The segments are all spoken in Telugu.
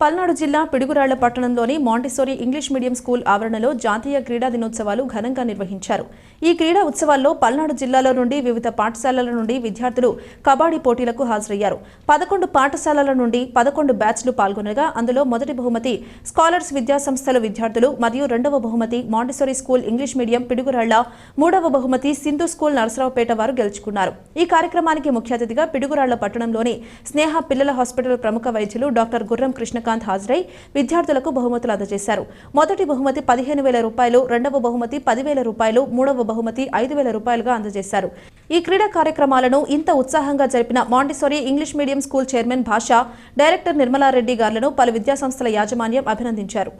పల్నాడు జిల్లా పిడుగురాళ్ల పట్టణంలోని మాంటిసోరీ ఇంగ్లీష్ మీడియం స్కూల్ ఆవరణలో జాతీయ క్రీడా దినోత్సవాలు ఘనంగా నిర్వహించారు. ఈ క్రీడా ఉత్సవాల్లో పల్నాడు జిల్లాలో నుండి వివిధ పాఠశాలల నుండి విద్యార్థులు కబడ్డీ పోటీలకు హాజరయ్యారు. 11 పాఠశాలల నుండి 11 బ్యాచ్లు పాల్గొనగా అందులో మొదటి బహుమతి స్కాలర్స్ విద్యాసంస్థల విద్యార్థులు మరియు రెండవ బహుమతి Montessori school English medium Piduguralla, మూడవ బహుమతి సింధు స్కూల్ నరసరావుపేట వారు గెలుచుకున్నారు. ఈ కార్యక్రమానికి ముఖ్య అతిథిగా పిడుగురాళ్ల పట్టణంలోని స్నేహ పిల్లల హాస్పిటల్ ప్రముఖ వైద్యులు డాక్టర్ గుర్రం కృష్ణ హాజరై విద్యార్థులకు బహుమతులు అందజేశారు. మొదటి బహుమతి 15,000 రూపాయలు, రెండవ బహుమతి 10,000 రూపాయలు, మూడవ బహుమతి 5,000 రూపాయలుగా అందజేశారు. ఈ క్రీడా కార్యక్రమాలను ఇంత ఉత్సాహంగా జరిపిన Montessori English medium school chairman భాషా, డైరెక్టర్ నిర్మలారెడ్డి గారులను పలు విద్యాసంస్థల యాజమాన్యం అభినందించారు.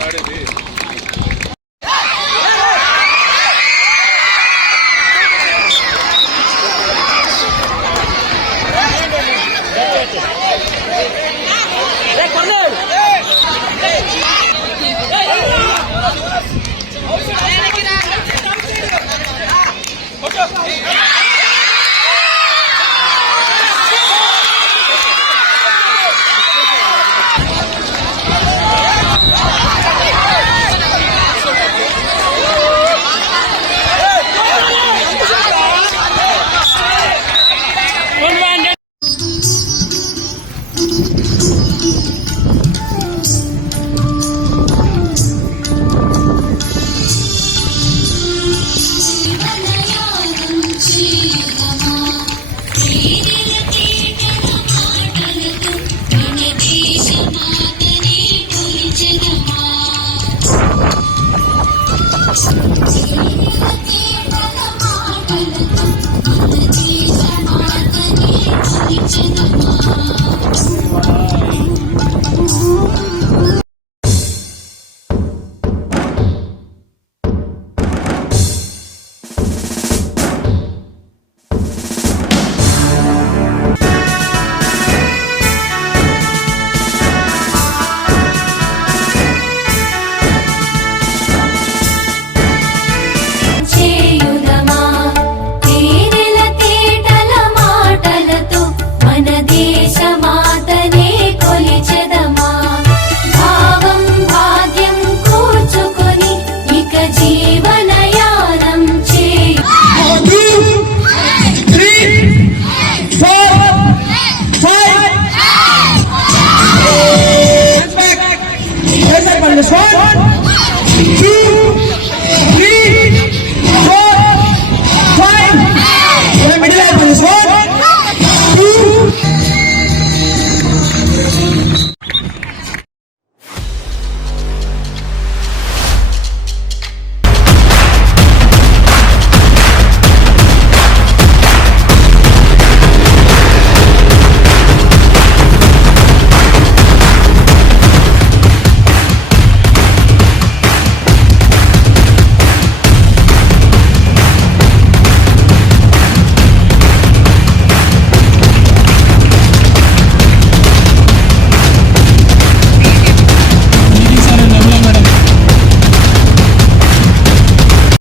వాడేది